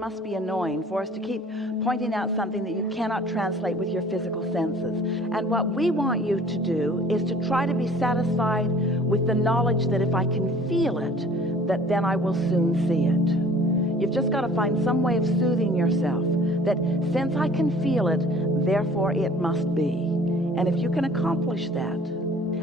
must be annoying for us to keep pointing out something that you cannot translate with your physical senses. And what we want you to do is to try to be satisfied with the knowledge that if I can feel it, that then I will soon see it. You've just got to find some way of soothing yourself, that since I can feel it, therefore it must be. And if you can accomplish that,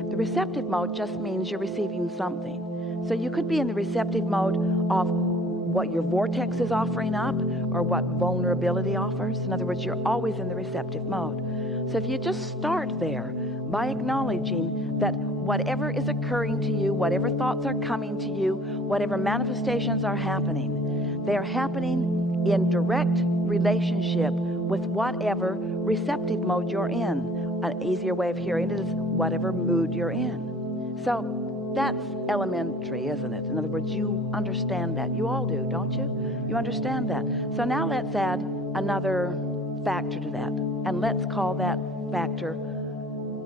the receptive mode just means you're receiving something. So you could be in the receptive mode of what your vortex is offering up or what vulnerability offers. In other words, you're always in the receptive mode. So if you just start there by acknowledging that whatever is occurring to you, whatever thoughts are coming to you, whatever manifestations are happening, they are happening in direct relationship with whatever receptive mode you're in. An easier way of hearing it is whatever mood you're in. So that's elementary, isn't it? In other words, you understand that. You all do, don't you? You understand that. So now let's add another factor to that, and let's call that factor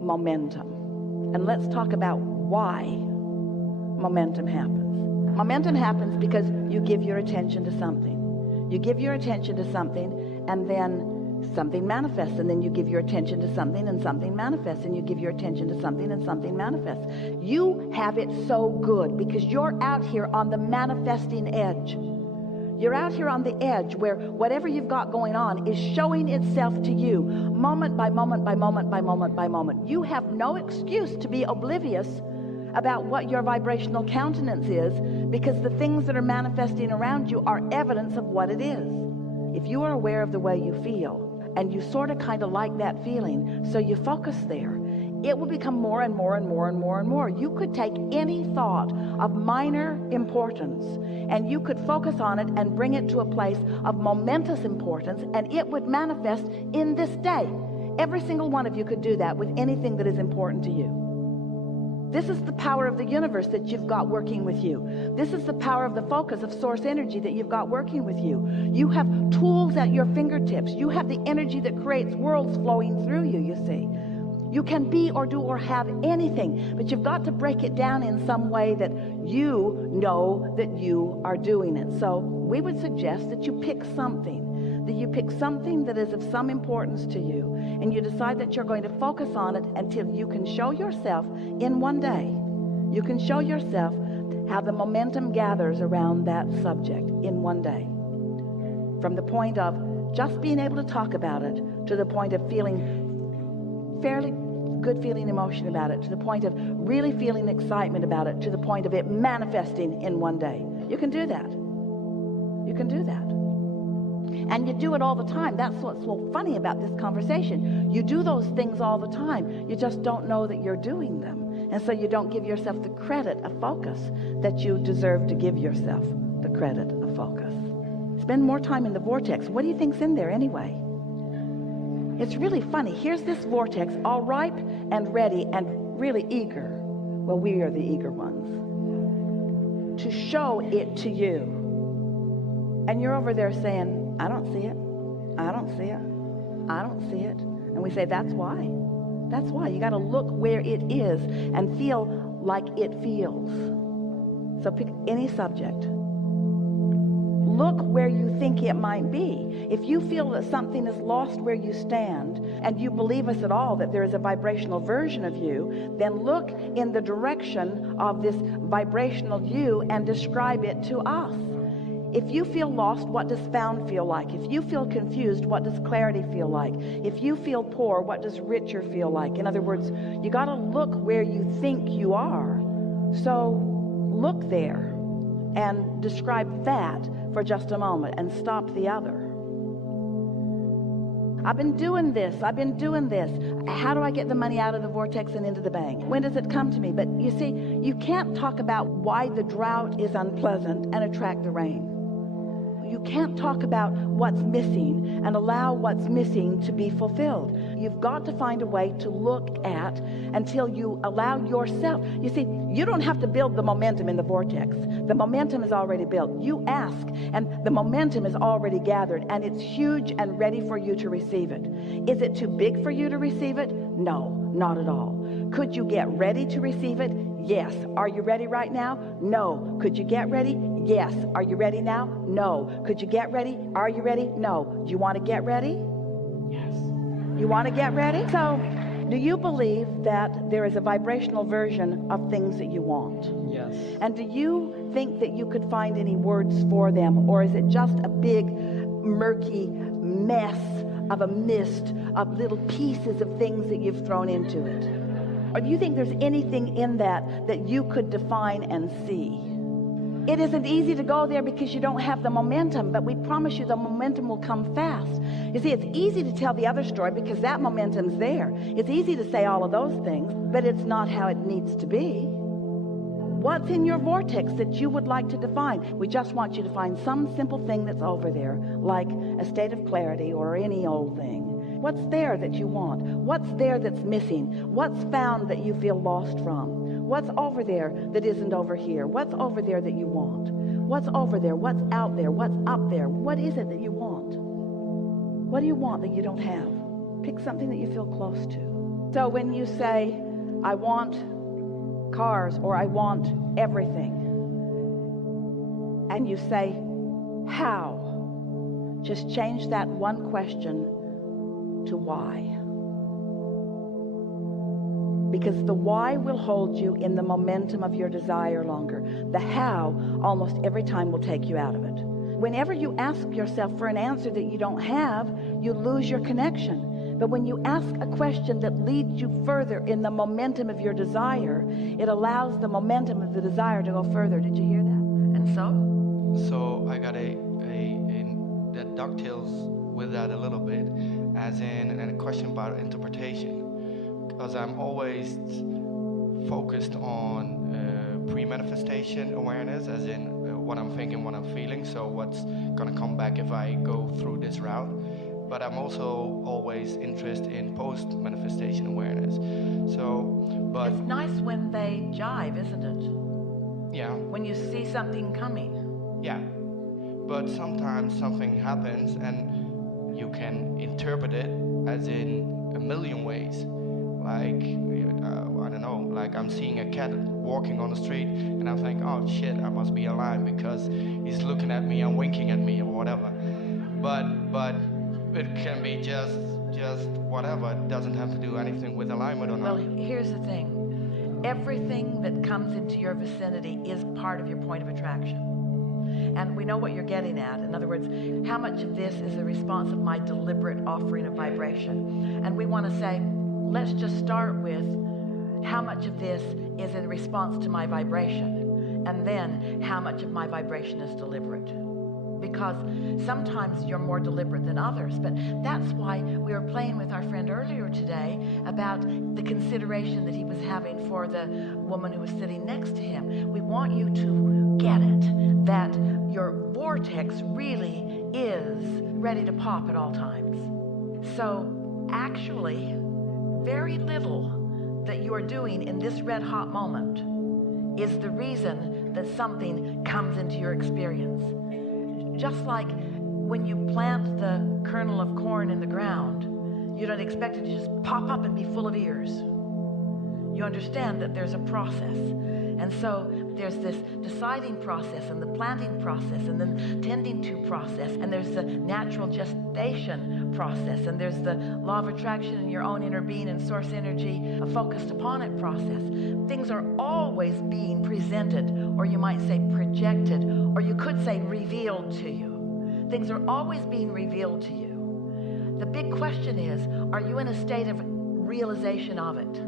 momentum. And let's talk about why momentum happens. Momentum happens because you give your attention to something. You give your attention to something, and then something manifests, and then you give your attention to something and something manifests, and you give your attention to something and something manifests. You have it so good because you're out here on the manifesting edge. You're out here on the edge where whatever you've got going on is showing itself to you moment by moment by moment by moment by moment. You have no excuse to be oblivious about what your vibrational countenance is, because the things that are manifesting around you are evidence of what it is. If you are aware of the way you feel, and you sort of kind of like that feeling, so you focus there, it will become more and more and more and more and more. You could take any thought of minor importance and you could focus on it and bring it to a place of momentous importance, and it would manifest in this day. Every single one of you could do that with anything that is important to you. This is the power of the universe that you've got working with you. This is the power of the focus of source energy that you've got working with you. You have tools at your fingertips. You have the energy that creates worlds flowing through you, you see. You can be or do or have anything, but you've got to break it down in some way that you know that you are doing it. So we would suggest that you pick something. That you pick something that is of some importance to you, and you decide that you're going to focus on it until you can show yourself in one day. You can show yourself how the momentum gathers around that subject in one day. From the point of just being able to talk about it to the point of feeling fairly good feeling emotion about it, to the point of really feeling excitement about it, to the point of it manifesting in one day. You can do that. You can do that. And you do it all the time. That's what's so funny about this conversation. You do those things all the time. You just don't know that you're doing them. And so you don't give yourself the credit of focus that you deserve to give yourself the credit of focus. Spend more time in the vortex. What do you think's in there anyway? It's really funny. Here's this vortex, all ripe and ready and really eager. Well, we are the eager ones. To show it to you. And you're over there saying, I don't see it. I don't see it. I don't see it. And we say, that's why. That's why. You got to look where it is and feel like it feels. So pick any subject. Look where you think it might be. If you feel that something is lost where you stand, and you believe us at all that there is a vibrational version of you, then look in the direction of this vibrational you and describe it to us. If you feel lost, what does found feel like? If you feel confused, what does clarity feel like? If you feel poor, what does richer feel like? In other words, you got to look where you think you are. So look there and describe that for just a moment and stop the other. I've been doing this. How do I get the money out of the vortex and into the bank? When does it come to me? But you see, you can't talk about why the drought is unpleasant and attract the rain. You can't talk about what's missing and allow what's missing to be fulfilled. You've got to find a way to look at until you allow yourself. You see, you don't have to build the momentum in the vortex. The momentum is already built. You ask, and the momentum is already gathered, and it's huge and ready for you to receive it. Is it too big for you to receive it? No, not at all. Could you get ready to receive it? Yes. Are you ready right now? No. Could you get ready? Yes. Are you ready now? No. Could you get ready? Are you ready? No. Do you want to get ready? Yes. You want to get ready? So, do you believe that there is a vibrational version of things that you want? Yes. And do you think that you could find any words for them? Or is it just a big, murky mess of a mist of little pieces of things that you've thrown into it? Or do you think there's anything in that that you could define and see? It isn't easy to go there because you don't have the momentum, but we promise you the momentum will come fast. You see, it's easy to tell the other story because that momentum's there. It's easy to say all of those things, but it's not how it needs to be. What's in your vortex that you would like to define? We just want you to find some simple thing that's over there, like a state of clarity or any old thing. What's there that you want? What's there that's missing? What's found that you feel lost from? What's over there that isn't over here? What's over there that you want? What's over there? What's out there? What's up there? What is it that you want? What do you want that you don't have? Pick something that you feel close to. So when you say, I want cars, or I want everything, and you say, how? Just change that one question to why. Because the why will hold you in the momentum of your desire longer. The how almost every time will take you out of it. Whenever you ask yourself for an answer that you don't have, you lose your connection. But when you ask a question that leads you further in the momentum of your desire, it allows the momentum of the desire to go further. Did you hear that? And so? So I got that dovetails with that a little bit, as in a question about interpretation. Because I'm always focused on pre-manifestation awareness, as in what I'm thinking, what I'm feeling, so what's gonna come back if I go through this route. But I'm also always interested in post-manifestation awareness. But it's nice when they jive, isn't it? Yeah. When you see something coming. Yeah. But sometimes something happens and you can interpret it as in a million ways. Like, I don't know, like I'm seeing a cat walking on the street and I think, oh shit, I must be alive because he's looking at me and winking at me or whatever. But it can be just whatever. It doesn't have to do anything with alignment or not. Well, here's the thing. Everything that comes into your vicinity is part of your point of attraction. And we know what you're getting at. In other words, how much of this is a response of my deliberate offering of vibration? And we want to say, let's just start with how much of this is in response to my vibration, and then how much of my vibration is deliberate. Because sometimes you're more deliberate than others, but that's why we were playing with our friend earlier today about the consideration that he was having for the woman who was sitting next to him. We want you to get it, that your vortex really is ready to pop at all times. So actually, very little that you are doing in this red hot moment is the reason that something comes into your experience. Just like when you plant the kernel of corn in the ground, you don't expect it to just pop up and be full of ears. You understand that there's a process. And so there's this deciding process and the planting process and then tending to process, and there's the natural gestation process, and there's the law of attraction in your own inner being and source energy, a focused upon it process. Things are always being presented, or you might say projected, or you could say revealed to you. Things are always being revealed to you. The big question is, are you in a state of realization of it?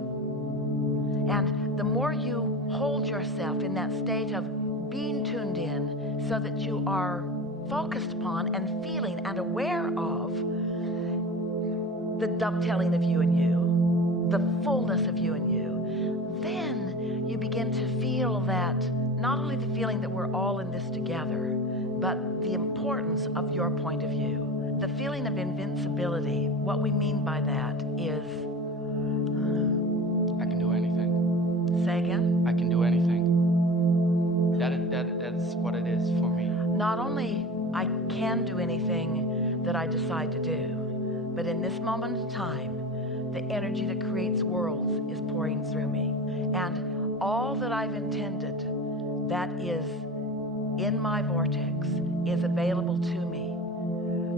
And the more you hold yourself in that state of being tuned in so that you are focused upon and feeling and aware of the dovetailing of you and you, the fullness of you and you, then you begin to feel that, not only the feeling that we're all in this together, but the importance of your point of view. The feeling of invincibility, what we mean by that is... I can do anything. Say again? I can do anything. That's what it is for me. Not only I can do anything that I decide to do, but in this moment of time, the energy that creates worlds is pouring through me. And all that I've intended, that is in my vortex is available to me.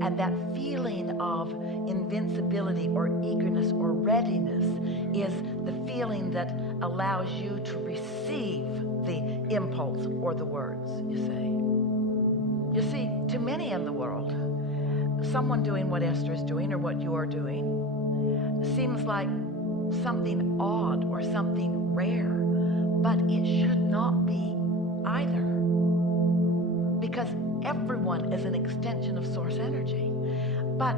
And that feeling of invincibility or eagerness or readiness is the feeling that allows you to receive the impulse or the words, you see. You see, to many in the world, someone doing what Esther is doing or what you are doing seems like something odd or something rare, but it should not be either. Because everyone is an extension of source energy. But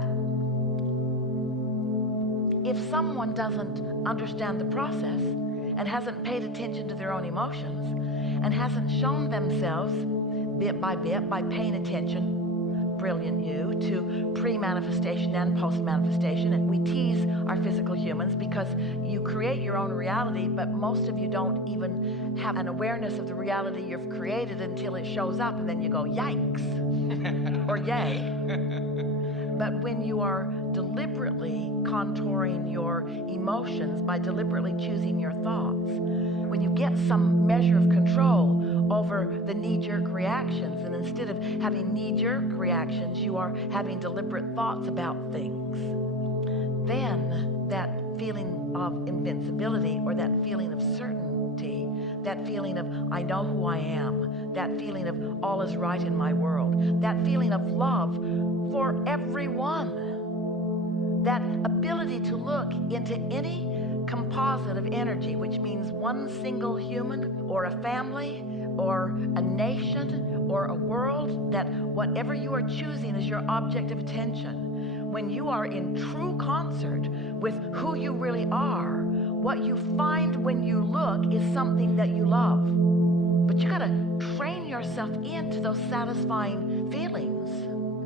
if someone doesn't understand the process and hasn't paid attention to their own emotions and hasn't shown themselves bit by paying attention, brilliant you, to pre-manifestation and post-manifestation, and we tease our physical humans because you create your own reality, but most of you don't even have an awareness of the reality you've created until it shows up, and then you go, yikes, or yay. But when you are deliberately contouring your emotions by deliberately choosing your thoughts, when you get some measure of control over the knee-jerk reactions, and instead of having knee-jerk reactions, you are having deliberate thoughts about things, then that feeling of invincibility or that feeling of certainty, that feeling of I know who I am, that feeling of all is right in my world, that feeling of love for everyone, that ability to look into any composite of energy, which means one single human or a family or a nation or a world, that whatever you are choosing is your object of attention. When you are in true concert with who you really are, what you find when you look is something that you love. But you gotta train yourself into those satisfying feelings.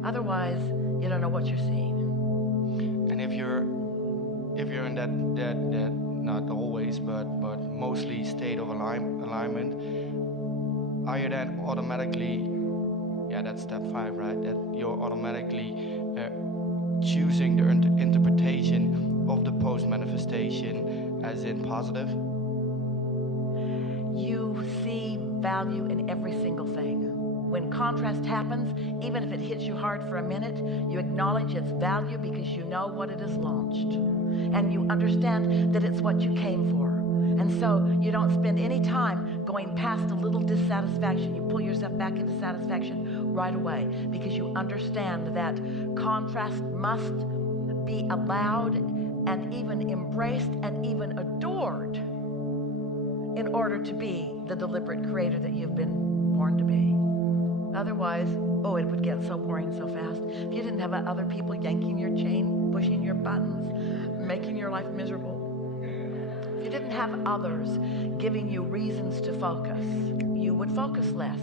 Otherwise, you don't know what you're seeing. And if you're in that not always but mostly state of alignment, are you then automatically, that's step 5, right, that you're automatically choosing the interpretation of the post-manifestation as in positive? You see value in every single thing. When contrast happens, even if it hits you hard for a minute, you acknowledge its value because you know what it has launched. And you understand that it's what you came for. And so you don't spend any time going past a little dissatisfaction. You pull yourself back into satisfaction right away because you understand that contrast must be allowed and even embraced and even adored in order to be the deliberate creator that you've been born to be. Otherwise, it would get so boring so fast. If you didn't have other people yanking your chain, pushing your buttons, making your life miserable, if you didn't have others giving you reasons to focus, you would focus less.